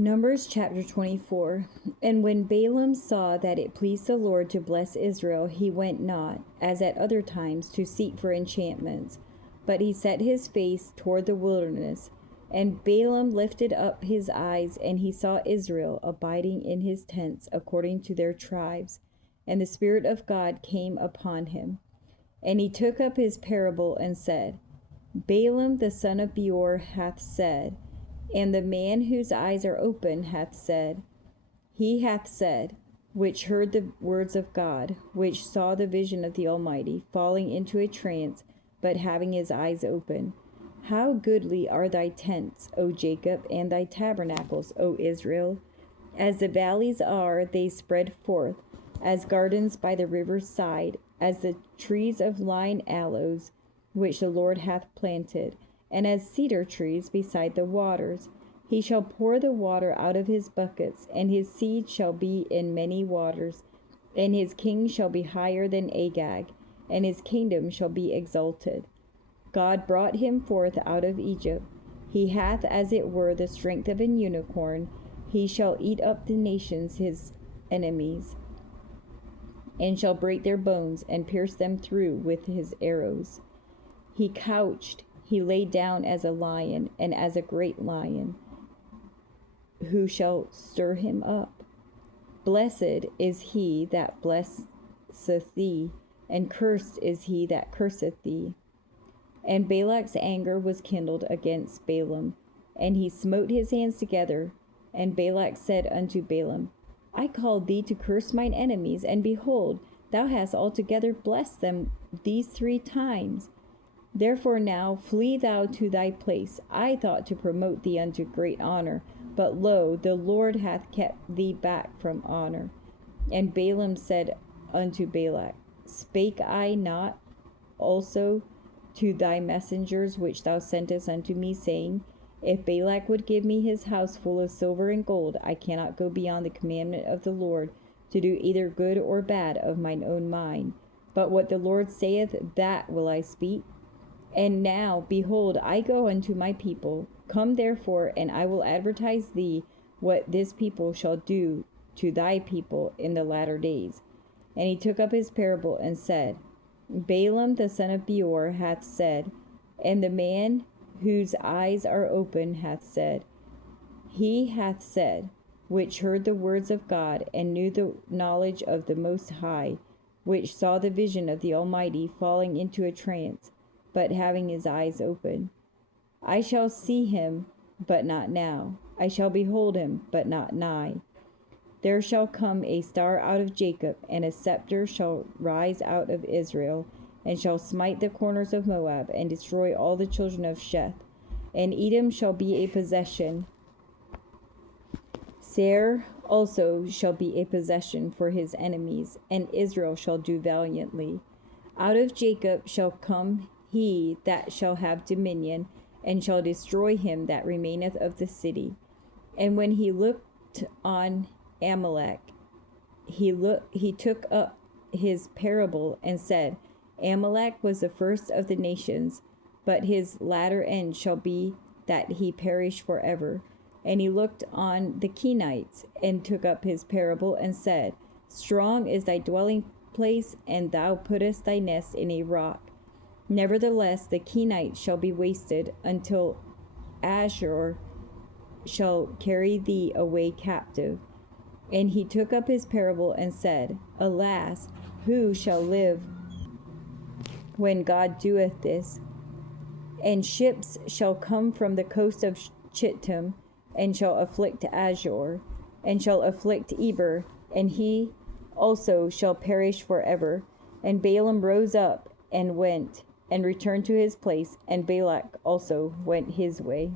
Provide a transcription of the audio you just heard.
Numbers chapter 24. And when Balaam saw that it pleased the Lord to bless Israel, he went not, as at other times, to seek for enchantments, but he set his face toward the wilderness. And Balaam lifted up his eyes, and he saw Israel abiding in his tents according to their tribes. And the Spirit of God came upon him. And he took up his parable and said, Balaam the son of Beor hath said, and the man whose eyes are open hath said, he hath said, which heard the words of God, which saw the vision of the Almighty, falling into a trance, but having his eyes open. How goodly are thy tents, O Jacob, and thy tabernacles, O Israel! As the valleys are, they spread forth, as gardens by the river's side, as the trees of lign aloes, which the Lord hath planted, and as cedar trees beside the waters. He shall pour the water out of his buckets, and his seed shall be in many waters, and his king shall be higher than Agag, and his kingdom shall be exalted. God brought him forth out of Egypt. He hath as it were the strength of an unicorn. He shall eat up the nations his enemies, and shall break their bones, and pierce them through with his arrows. He couched, he lay down as a lion, and as a great lion. Who shall stir him up? Blessed is he that blesseth thee, and cursed is he that curseth thee. And Balak's anger was kindled against Balaam, and he smote his hands together. And Balak said unto Balaam, I called thee to curse mine enemies, and behold, thou hast altogether blessed them these 3 times. Therefore now flee thou to thy place. I thought to promote thee unto great honor, but lo, the Lord hath kept thee back from honor. And Balaam said unto Balak, Spake I not also to thy messengers which thou sentest unto me, saying, If Balak would give me his house full of silver and gold, I cannot go beyond the commandment of the Lord, to do either good or bad of mine own mind. But what the Lord saith, that will I speak. And now, behold, I go unto my people. Come therefore, and I will advertise thee what this people shall do to thy people in the latter days. And he took up his parable and said, Balaam the son of Beor hath said, and the man whose eyes are open hath said, he hath said, which heard the words of God, and knew the knowledge of the Most High, which saw the vision of the Almighty, falling into a trance, but having his eyes open. I shall see him, but not now. I shall behold him, but not nigh. There shall come a star out of Jacob, and a scepter shall rise out of Israel, and shall smite the corners of Moab, and destroy all the children of Sheth. And Edom shall be a possession. Seir also shall be a possession for his enemies, and Israel shall do valiantly. Out of Jacob shall come he that shall have dominion, and shall destroy him that remaineth of the city. And when he looked on Amalek, he took up his parable and said, Amalek was the first of the nations, but his latter end shall be that he perish forever. And he looked on the Kenites, and took up his parable and said, Strong is thy dwelling place, and thou puttest thy nest in a rock. Nevertheless, the Kenites shall be wasted, until Ashur shall carry thee away captive. And he took up his parable and said, Alas, who shall live when God doeth this? And ships shall come from the coast of Chittim, and shall afflict Ashur, and shall afflict Eber, and he also shall perish forever. And Balaam rose up and went, and returned to his place, and Balak also went his way.